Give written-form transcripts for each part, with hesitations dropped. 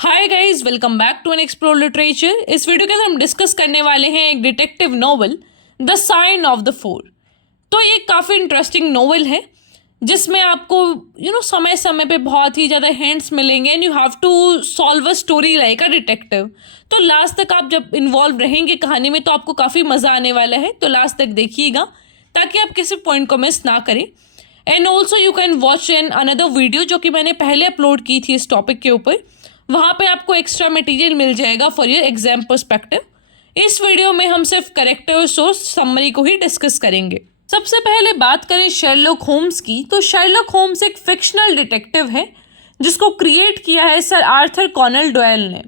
Hi guys, welcome back to an explore literature. इस video के अंदर हम डिस्कस करने वाले हैं एक detective novel the sign of the four. तो ये काफ़ी इंटरेस्टिंग नॉवल है जिसमें आपको समय समय पे बहुत ही ज़्यादा हिंट्स मिलेंगे and you have to solve a story like a detective. तो लास्ट तक आप जब इन्वॉल्व रहेंगे कहानी में तो आपको काफ़ी मज़ा आने वाला है, तो लास्ट तक देखिएगा ताकि आप किसी पॉइंट को मिस ना करें। And also you can watch an another video जो कि मैंने पहले अपलोड की थी इस टॉपिक के ऊपर। वहाँ पे आपको एक्स्ट्रा मटेरियल मिल जाएगा फॉर योर एग्जाम पर्सपेक्टिव। इस वीडियो में हम सिर्फ कैरेक्टर्स और समरी को ही डिस्कस करेंगे। सबसे पहले बात करें शेरलॉक होम्स की, तो शेरलॉक होम्स एक फिक्शनल डिटेक्टिव है जिसको क्रिएट किया है सर आर्थर कॉनन डॉयल ने।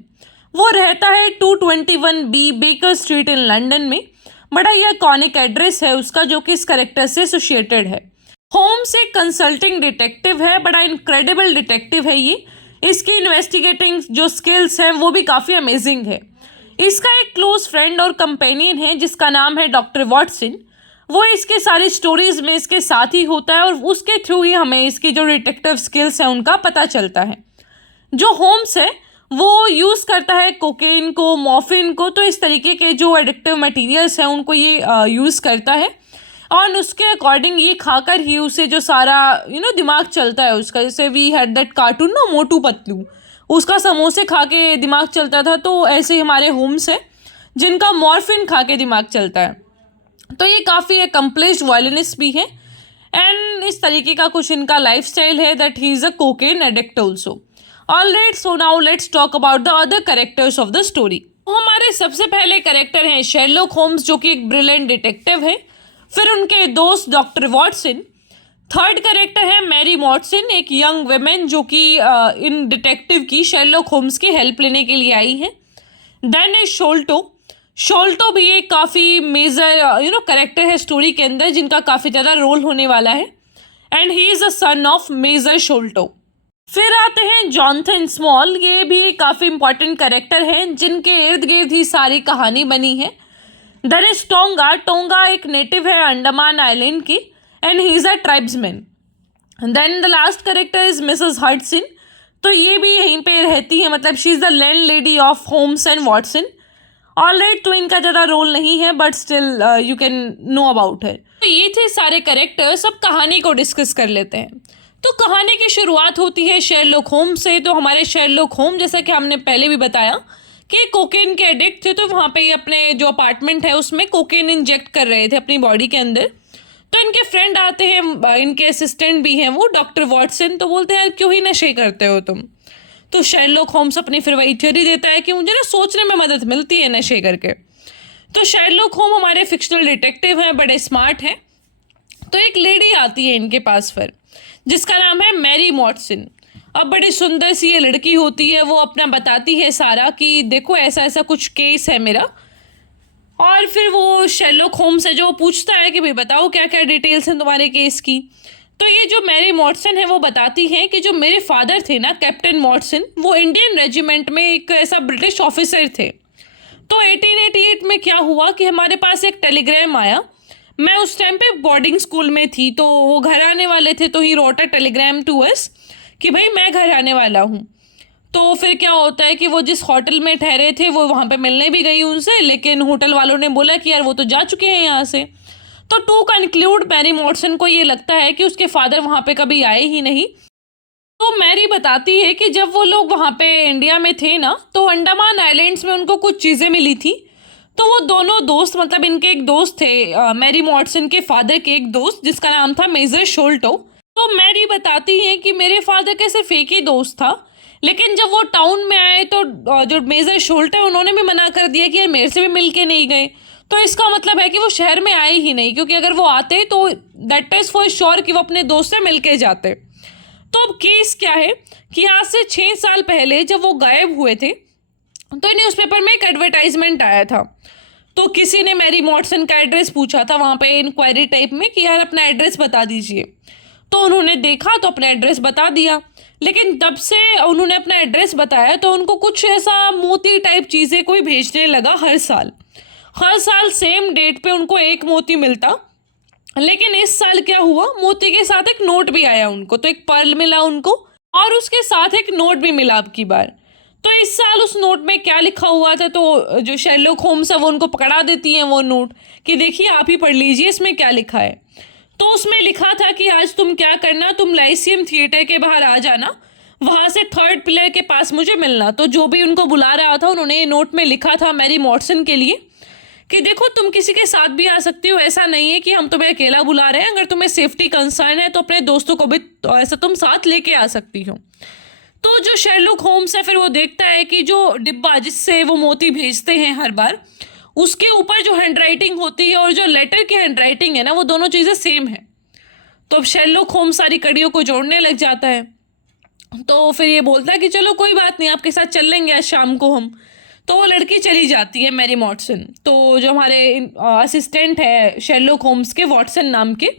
वो रहता है 221B baker street in London में। बड़ा ही आइकॉनिक एड्रेस है उसका जो कि इस करेक्टर से एसोसिएटेड है। होम्स एक कंसल्टिंग डिटेक्टिव है, बड़ा इनक्रेडिबल डिटेक्टिव है ये। इसकी इन्वेस्टिगेटिंग जो स्किल्स हैं वो भी काफ़ी अमेजिंग है। इसका एक क्लोज फ्रेंड और कंपेनियन है जिसका नाम है डॉक्टर वॉटसन। वो इसके सारी स्टोरीज में इसके साथ ही होता है और उसके थ्रू ही हमें इसकी जो डिटेक्टिव स्किल्स हैं उनका पता चलता है। जो होम्स है वो यूज़ करता है कोकेन को, मॉर्फिन को, तो इस तरीके के जो एडिक्टिव मटेरियल्स हैं उनको ये यूज़ करता है और उसके अकॉर्डिंग ये खाकर ही उसे जो सारा दिमाग चलता है उसका। जैसे वी हैड दैट कार्टून ना मोटू पतलू, उसका समोसे खा के दिमाग चलता था, तो ऐसे ही हमारे होम्स है जिनका मॉर्फिन खा के दिमाग चलता है। तो ये काफ़ी अकम्प्लिश्ड वायलिनिस्ट भी है एंड इस तरीके का कुछ इनका लाइफ स्टाइल है that he is a cocaine addict also. Alright, so now let's talk about the other characters of the story. तो हमारे सबसे पहले कैरेक्टर हैं शेरलॉक होम्स जो कि एक ब्रिलियंट डिटेक्टिव है। फिर उनके दोस्त डॉक्टर वॉटसन। थर्ड कैरेक्टर है मैरी मॉटसन, एक यंग वेमेन जो कि इन डिटेक्टिव की शेरलॉक होम्स की हेल्प लेने के लिए आई है। देन है शोल्टो। शोल्टो भी एक काफ़ी मेजर कैरेक्टर है स्टोरी के अंदर जिनका काफ़ी ज़्यादा रोल होने वाला है and he is a son of major Sholto. फिर आते हैं जॉनथन स्मॉल। ये भी काफ़ी इंपॉर्टेंट कैरेक्टर हैं जिनके इर्द गिर्द ही सारी कहानी बनी है। There is tonga. टोंगा एक नेटिव है अंडमान आइलैंड की and he is a tribesman. Then the last character is Mrs Hudson. तो ये भी यहीं पे रहती है, मतलब she is the landlady of Holmes and Watson. Alright, तो इनका ज़्यादा रोल नहीं है but still you can know about है। तो ये थे सारे कैरेक्टर्स। अब कहानी को डिस्कस कर लेते हैं। तो कहानी की शुरुआत होती है शेरलॉक होम्स से। तो हमारे शेरलॉक होम्स, जैसा कि हमने पहले भी बताया कि कोकेन के एडिक्ट थे, तो वहाँ पे अपने जो अपार्टमेंट है उसमें कोकेन इंजेक्ट कर रहे थे अपनी बॉडी के अंदर। तो इनके फ्रेंड आते हैं, इनके असिस्टेंट भी हैं वो डॉक्टर वॉटसन। तो बोलते हैं क्यों ही नशे करते हो तुम। तो शेरलॉक होम्स अपनी फिर वही थ्योरी देता है कि मुझे ना सोचने में मदद मिलती है नशे करके। तो शेरलॉक होम हमारे फिक्शनल डिटेक्टिव हैं, बड़े स्मार्ट हैं। तो एक लेडी आती है इनके पास फिर जिसका नाम है मैरी मॉटसन। अब बड़ी सुंदर सी ये लड़की होती है, वो अपना बताती है सारा कि देखो ऐसा ऐसा कुछ केस है मेरा। और फिर वो शेरलॉक होम्स है जो पूछता है कि भाई बताओ क्या क्या डिटेल्स हैं तुम्हारे केस की। तो ये जो मैरी मॉटसन है वो बताती है कि जो मेरे फादर थे ना, कैप्टन मॉटसन, वो इंडियन रेजिमेंट में एक ऐसा ब्रिटिश ऑफिसर थे। तो 1888 में क्या हुआ कि हमारे पास एक टेलीग्राम आया। मैं उस टाइम पे बोर्डिंग स्कूल में थी, तो वो घर आने वाले थे। तो he wrote a telegram to us कि भाई मैं घर आने वाला हूँ। तो फिर क्या होता है कि वो जिस होटल में ठहरे थे वो वहाँ पे मिलने भी गई उनसे, लेकिन होटल वालों ने बोला कि यार वो तो जा चुके हैं यहाँ से। तो टू कंक्लूड मैरी मॉटसन को ये लगता है कि उसके फादर वहाँ पे कभी आए ही नहीं। तो मैरी बताती है कि जब वो लोग वहाँ पे इंडिया में थे ना, तो अंडमान आइलैंड्स में उनको कुछ चीज़ें मिली थी। तो वो दोनों दोस्त, मतलब इनके एक दोस्त थे मैरी मॉटसन के फादर के एक दोस्त जिसका नाम था मेजर शोल्टो। तो मैरी बताती है कि मेरे फादर के सिर्फ एक ही दोस्त था, लेकिन जब वो टाउन में आए तो जो मेजर शोल्टो है उन्होंने भी मना कर दिया कि यार मेरे से भी मिल के नहीं गए। तो इसका मतलब है कि वो शहर में आए ही नहीं, क्योंकि अगर वो आते तो दैट इज़ फॉर श्योर कि वो अपने दोस्त से मिल के जाते। तो अब केस क्या है कि आज से 6 साल पहले जब वो गायब हुए थे तो न्यूज़पेपर में एक एडवर्टाइजमेंट आया था। तो किसी ने मैरी मॉटसन का एड्रेस पूछा था वहाँ पे इंक्वायरी टाइप में कि यार अपना एड्रेस बता दीजिए। तो उन्होंने देखा तो अपना एड्रेस बता दिया, लेकिन तब से उन्होंने अपना एड्रेस बताया तो उनको कुछ ऐसा मोती टाइप चीज़ें कोई भेजने लगा हर साल सेम डेट पे उनको एक मोती मिलता। लेकिन इस साल क्या हुआ, मोती के साथ एक नोट भी आया उनको। तो एक पर्ल मिला उनको और उसके साथ एक नोट भी मिला अब की बार। तो इस साल उस नोट में क्या लिखा हुआ था, तो जो शेरलॉक होम्स है वो उनको पकड़ा देती हैं वो नोट कि देखिए आप ही पढ़ लीजिए इसमें क्या लिखा है। तो उसमें लिखा था कि आज तुम क्या करना, तुम लाइसियम थिएटर के बाहर आ जाना, वहां से 3rd पिलर के पास मुझे मिलना। तो जो भी उनको बुला रहा था उन्होंने ये नोट में लिखा था मैरी मॉर्सन के लिए कि देखो तुम किसी के साथ भी आ सकती हो, ऐसा नहीं है कि हम तुम्हें अकेला बुला रहे हैं, अगर तुम्हें सेफ्टी कंसर्न है तो अपने दोस्तों को भी तो ऐसा तुम साथ लेके आ सकती हो। तो जो शेरलॉक होम्स है फिर वो देखता है कि जो डिब्बा जिससे वो मोती भेजते हैं हर बार, उसके ऊपर जो हैंडराइटिंग होती है और जो लेटर की हैंडराइटिंग है ना, वो दोनों चीज़ें सेम है। तो अब शेरलॉक होम्स सारी कड़ियों को जोड़ने लग जाता है। तो फिर ये बोलता है कि चलो कोई बात नहीं, आपके साथ चल लेंगे आज शाम को हम। तो वो लड़की चली जाती है मैरी मॉर्सन। तो जो हमारे असिस्टेंट है शेरलॉक होम्स के, वॉटसन नाम के,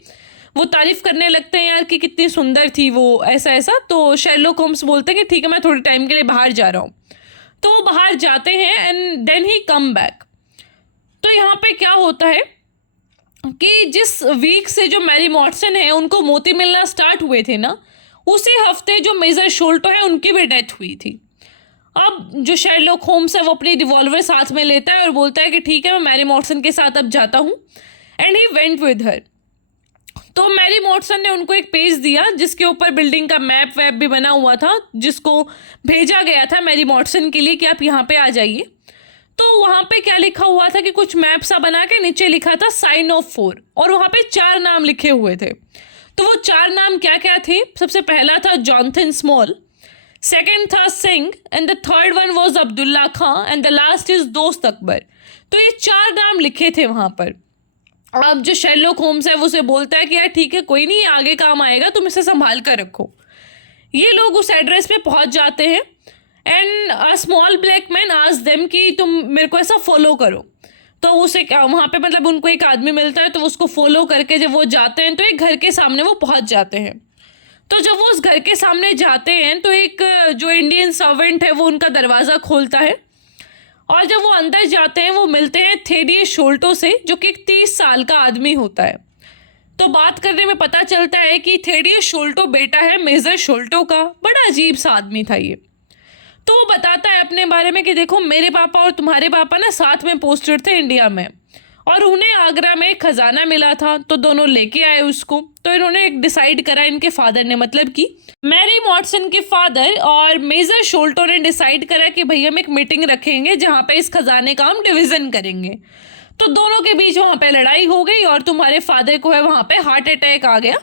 वो तारीफ करने लगते हैं यार कि कितनी सुंदर थी वो, ऐसा ऐसा। तो शेरलॉक होम्स बोलते हैं कि ठीक है मैं थोड़े टाइम के लिए बाहर जा रहा हूँ। तो वो बाहर जाते हैं and then he come back. तो यहाँ पे क्या होता है कि जिस वीक से जो मैरी मॉर्सन है उनको मोती मिलना स्टार्ट हुए थे ना, उसी हफ्ते जो मेजर शोल्टो है उनकी भी डेथ हुई थी। अब जो शेरलॉक होम्स है वो अपनी रिवॉल्वर साथ में लेता है और बोलता है कि ठीक है मैं मैरी मॉर्सन के साथ अब जाता हूँ, and he went with her. तो मैरी मॉर्सन ने उनको एक पेज दिया जिसके ऊपर बिल्डिंग का मैप वैप भी बना हुआ था, जिसको भेजा गया था मैरी मॉर्सन के लिए कि आप यहाँ पे आ जाइए। तो वहाँ पे क्या लिखा हुआ था कि कुछ मैप सा बना के नीचे लिखा था साइन ऑफ 4, और वहाँ पे 4 नाम लिखे हुए थे। तो वो 4 नाम क्या क्या थे, सबसे पहला था जॉनथन स्मॉल, सेकेंड था Singh, and the third one was Abdullah Khan, and the last is दोस्त अकबर। तो ये 4 नाम लिखे थे वहाँ पर। अब जो शेरलॉक होम्स है वो उसे बोलता है कि यार ठीक है कोई नहीं, आगे काम आएगा, तुम इसे संभाल कर रखो। ये लोग उस एड्रेस पे पहुंच जाते हैं and a small black man ask them कि तुम मेरे को ऐसा फॉलो करो। तो उसे वहाँ पे मतलब उनको एक आदमी मिलता है, तो उसको फॉलो करके जब वो जाते हैं तो एक घर के सामने वो पहुंच जाते हैं। तो जब वो उस घर के सामने जाते हैं तो एक जो इंडियन सर्वेंट है वो उनका दरवाज़ा खोलता है, और जब वो अंदर जाते हैं वो मिलते हैं थेडियस शोल्टो से, जो कि 30 साल का आदमी होता है। तो बात करने में पता चलता है कि थेडियस शोल्टो बेटा है मेजर शोल्टो का। बड़ा अजीब सा आदमी था ये। तो वो बताता है अपने बारे में कि देखो मेरे पापा और तुम्हारे पापा ना साथ में पोस्टेड थे इंडिया में, और उन्हें आगरा में एक खजाना मिला था, तो दोनों लेके आए उसको। तो इन्होंने एक डिसाइड करा, इनके फादर ने, मतलब कि मैरी मॉर्सन के फादर और मेजर शोल्टो ने डिसाइड करा कि भैया हम एक मीटिंग रखेंगे जहाँ पे इस खजाने का हम डिवीजन करेंगे। तो दोनों के बीच वहाँ पे लड़ाई हो गई और तुम्हारे फादर को है वहाँ पे हार्ट अटैक आ गया।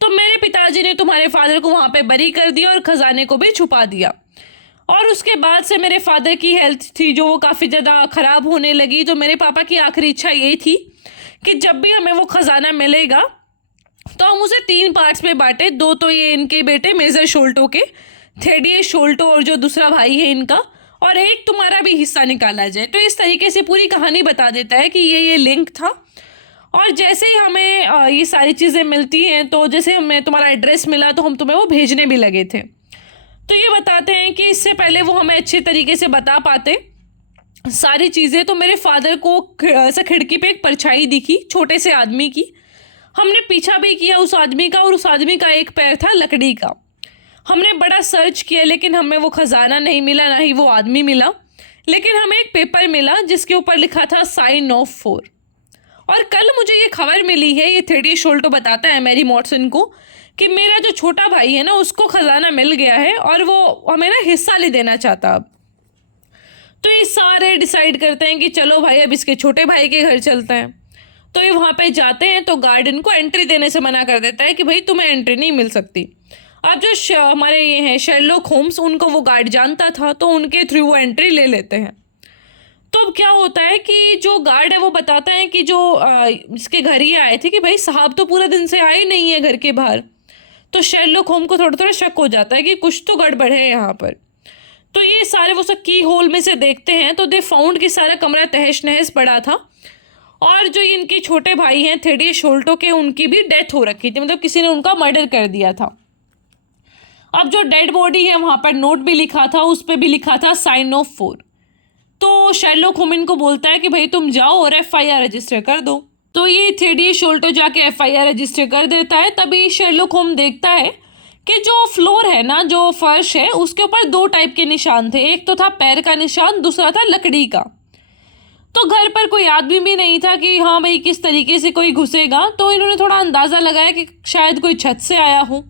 तो मेरे पिताजी ने तुम्हारे फादर को वहाँ पे बरी कर दिया और खजाने को भी छुपा दिया। और उसके बाद से मेरे फादर की हेल्थ थी जो वो काफ़ी ज़्यादा ख़राब होने लगी। तो मेरे पापा की आखिरी इच्छा यही थी कि जब भी हमें वो ख़जाना मिलेगा तो हम उसे 3 पार्ट्स में बांटे। 2 तो ये इनके बेटे मेजर शोल्टो के, थेडियस शोल्टो और जो दूसरा भाई है इनका, और एक तुम्हारा भी हिस्सा निकाला जाए। तो इस तरीके से पूरी कहानी बता देता है कि ये लिंक था। और जैसे ही हमें ये सारी चीज़ें मिलती हैं, तो जैसे हमें तुम्हारा एड्रेस मिला तो हम तुम्हें वो भेजने भी लगे थे। तो ये बताते हैं कि इससे पहले वो हमें अच्छे तरीके से बता पाते सारी चीज़ें, तो मेरे फादर को ऐसा खिड़की पे एक परछाई दिखी छोटे से आदमी की। हमने पीछा भी किया उस आदमी का, और उस आदमी का एक पैर था लकड़ी का। हमने बड़ा सर्च किया लेकिन हमें वो खजाना नहीं मिला, ना ही वो आदमी मिला। लेकिन हमें एक पेपर मिला जिसके ऊपर लिखा था साइन ऑफ 4। और कल मुझे ये खबर मिली है, ये थेडियस शोल्टो बताता है मैरी मॉर्सन को, कि मेरा जो छोटा भाई है ना उसको खजाना मिल गया है और वो हमें ना हिस्सा ले देना चाहता अब। तो ये सारे डिसाइड करते हैं कि चलो भाई अब इसके छोटे भाई के घर चलते हैं। तो ये वहाँ पे जाते हैं तो गार्ड इनको एंट्री देने से मना कर देता है कि भाई तुम्हें एंट्री नहीं मिल सकती। अब जो हमारे ये हैं शेरलॉक होम्स, उनको वो गार्ड जानता था तो उनके थ्रू वो एंट्री ले लेते हैं। तो अब क्या होता है कि जो गार्ड है वो बताता है कि जो इसके घर ही आए थे कि भाई साहब तो पूरा दिन से आए नहीं है घर के बाहर। तो शेरलॉक होम को थोड़ा थोड़ा शक हो जाता है कि कुछ तो गड़बड़ है यहाँ पर। तो ये सारे वो सब की होल में से देखते हैं तो दे फाउंड कि सारा कमरा तहस नहस पड़ा था, और जो इनके छोटे भाई हैं थेडियस शोल्टो के, उनकी भी डेथ हो रखी थी, मतलब किसी ने उनका मर्डर कर दिया था। अब जो डेड बॉडी है वहाँ पर नोट भी लिखा था, उस पर भी लिखा था साइन ऑफ 4। तो शेरलॉक होम इनको बोलता है कि भाई तुम जाओ और FIR रजिस्टर कर दो। तो ये थेडियस शोल्टो जाके FIR रजिस्टर कर देता है। तभी शेरलॉक होम देखता है कि जो फ्लोर है ना, जो फर्श है, उसके ऊपर दो टाइप के निशान थे। एक तो था पैर का निशान, दूसरा था लकड़ी का। तो घर पर कोई आदमी भी नहीं था कि हाँ भाई किस तरीके से कोई घुसेगा, तो इन्होंने थोड़ा अंदाज़ा लगाया कि शायद कोई छत से आया हो।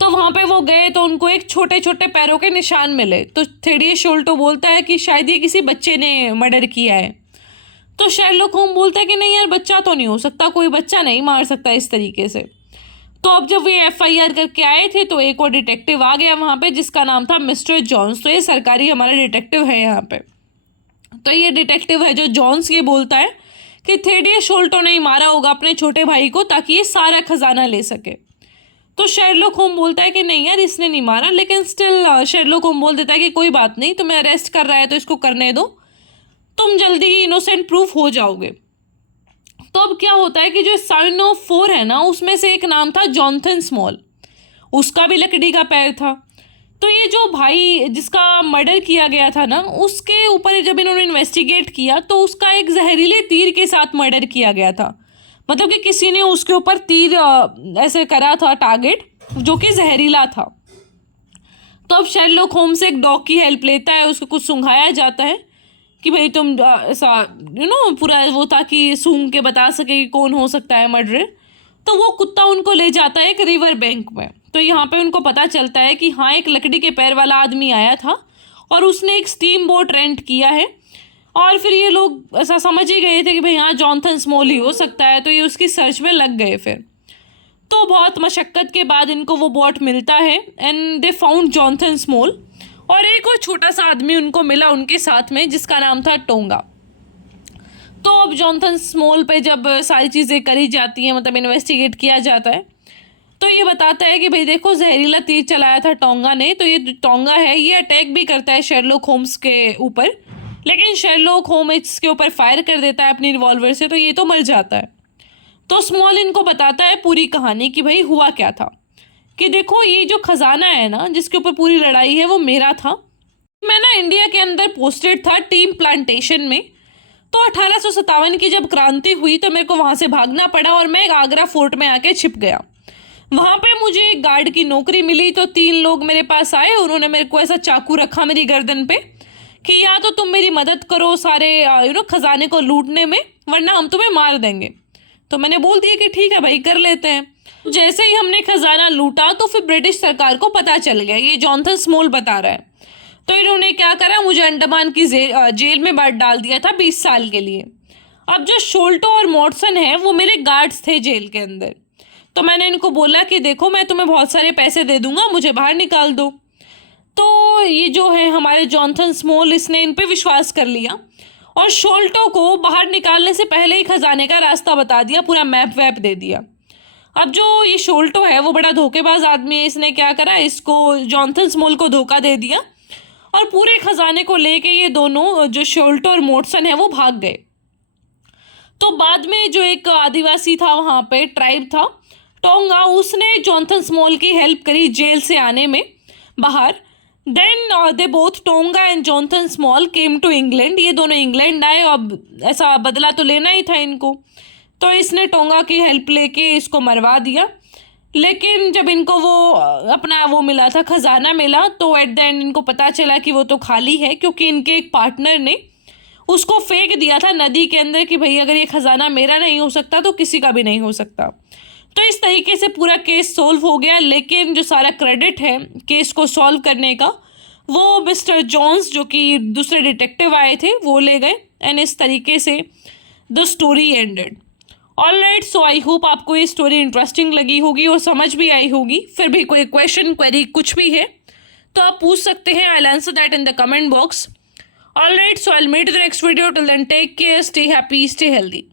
तो वहाँ पे वो गए तो उनको एक छोटे छोटे पैरों के निशान मिले। तो थेडियस शोल्टो बोलता है कि शायद ये किसी बच्चे ने मर्डर किया है। तो शेरलॉक होम्स बोलता है कि नहीं यार, बच्चा तो नहीं हो सकता, कोई बच्चा नहीं मार सकता इस तरीके से। तो अब जब ये FIR करके आए थे तो एक और डिटेक्टिव आ गया वहाँ पे, जिसका नाम था मिस्टर जॉन्स। तो ये सरकारी हमारा डिटेक्टिव है यहाँ पे। तो ये डिटेक्टिव है जो जॉन्स, ये बोलता है कि थेडियस शोल्टो ने ही मारा होगा अपने छोटे भाई को, ताकि ये सारा खजाना ले सके। तो शेरलॉक होम बोलता है कि नहीं यार, इसने नहीं मारा। लेकिन स्टिल शेरलॉक होम बोल देता है कि कोई बात नहीं, तुम्हें अरेस्ट कर रहा है तो इसको करने दो, तुम जल्दी ही इनोसेंट प्रूफ हो जाओगे। तो अब क्या होता है कि जो साइन ऑफ 4 है ना, उसमें से एक नाम था जॉनथन स्मॉल, उसका भी लकड़ी का पैर था। तो ये जो भाई जिसका मर्डर किया गया था ना, उसके ऊपर जब इन्होंने इन्वेस्टिगेट किया तो उसका एक जहरीले तीर के साथ मर्डर किया गया था। मतलब कि किसी ने उसके ऊपर तीर ऐसे करा था, टारगेट, जो कि जहरीला था। तो अब शेरलॉक होम्स एक डॉग की हेल्प लेता है, उसको कुछ सूंघाया जाता है कि भाई तुम ऐसा पूरा वो, ताकि सूंघ के बता सके कि कौन हो सकता है मर्डर। तो वो कुत्ता उनको ले जाता है एक रिवर बैंक में। तो यहाँ पे उनको पता चलता है कि हाँ, एक लकड़ी के पैर वाला आदमी आया था और उसने एक स्टीम बोट रेंट किया है। और फिर ये लोग ऐसा समझ ही गए थे कि भाई हाँ, जॉनथन स्मॉल ही हो सकता है। तो ये उसकी सर्च में लग गए। फिर तो बहुत मशक्क़त के बाद इनको वो बोट मिलता है and they found Jonathan small. और एक और छोटा सा आदमी उनको मिला उनके साथ में, जिसका नाम था टोंगा। तो अब जॉनथन स्मॉल पे जब सारी चीज़ें करी जाती हैं, मतलब इन्वेस्टिगेट किया जाता है, तो ये बताता है कि भाई देखो, जहरीला तीर चलाया था टोंगा ने। तो ये टोंगा है, ये अटैक भी करता है शेरलॉक होम्स के ऊपर, लेकिन शेरलॉक होम्स के ऊपर फायर कर देता है अपनी रिवॉल्वर से, तो ये तो मर जाता है। तो स्मॉल इनको बताता है पूरी कहानी कि भाई हुआ क्या था, कि देखो ये जो खजाना है ना, जिसके ऊपर पूरी लड़ाई है, वो मेरा था। मैं ना इंडिया के अंदर पोस्टेड था टीम प्लांटेशन में। तो 1857 की जब क्रांति हुई तो मेरे को वहाँ से भागना पड़ा और मैं आगरा फोर्ट में आके छिप गया। वहाँ पे मुझे एक गार्ड की नौकरी मिली। तो 3 लोग मेरे पास आए, उन्होंने मेरे को ऐसा चाकू रखा मेरी गर्दन पे कि या तो तुम मेरी मदद करो सारे खजाने को लूटने में, वरना हम तुम्हें मार देंगे। तो मैंने बोल दिया कि ठीक है भाई, कर लेते हैं। जैसे ही हमने खजाना लूटा तो फिर ब्रिटिश सरकार को पता चल गया, ये जॉनथन स्मॉल बता रहा है। तो इन्होंने क्या करा, मुझे अंडमान की जेल में डाल दिया था 20 साल के लिए। अब जो शोल्टो और मॉटसन है वो मेरे गार्ड्स थे जेल के अंदर। तो मैंने इनको बोला कि देखो, मैं तुम्हें बहुत सारे पैसे दे दूंगा, मुझे बाहर निकाल दो। तो ये जो है हमारे जॉनथन स्मॉल, इसने इन पे विश्वास कर लिया और शोल्टो को बाहर निकालने से पहले ही खजाने का रास्ता बता दिया, पूरा मैप वैप दे दिया। अब जो ये शोल्टो है वो बड़ा धोखेबाज आदमी है। इसने क्या करा, इसको जॉनथन स्मॉल को धोखा दे दिया और पूरे खजाने को लेके ये दोनों, जो शोल्टो और मॉटसन है, वो भाग गए। तो बाद में जो एक आदिवासी था वहाँ पे, ट्राइब था टोंगा, उसने जॉनथन स्मॉल की हेल्प करी जेल से आने में बाहर। Then they both, Tonga and Jonathan Small, came to England. ये दोनों इंग्लैंड आए। अब ऐसा बदला तो लेना ही था इनको, तो इसने टोंगा की हेल्प लेके इसको मरवा दिया। लेकिन जब इनको वो अपना वो मिला था, खजाना मिला, तो एट द एंड इनको पता चला कि वो तो खाली है, क्योंकि इनके एक पार्टनर ने उसको फेंक दिया था नदी के अंदर कि भाई अगर ये खजाना मेरा नहीं हो सकता तो किसी का भी नहीं हो सकता। तो इस तरीके से पूरा केस सॉल्व हो गया। लेकिन जो सारा क्रेडिट है केस को सॉल्व करने का, वो मिस्टर जॉन्स, जो कि दूसरे डिटेक्टिव आए थे, वो ले गए। एंड इस तरीके से the story ended. Alright, so I hope आपको ये स्टोरी इंटरेस्टिंग लगी होगी और समझ भी आई होगी। फिर भी कोई क्वेश्चन, क्वेरी कुछ भी है तो आप पूछ सकते हैं। I will answer that in the comment box. Alright, so I will meet in the next video. Till then take care, stay happy, stay healthy.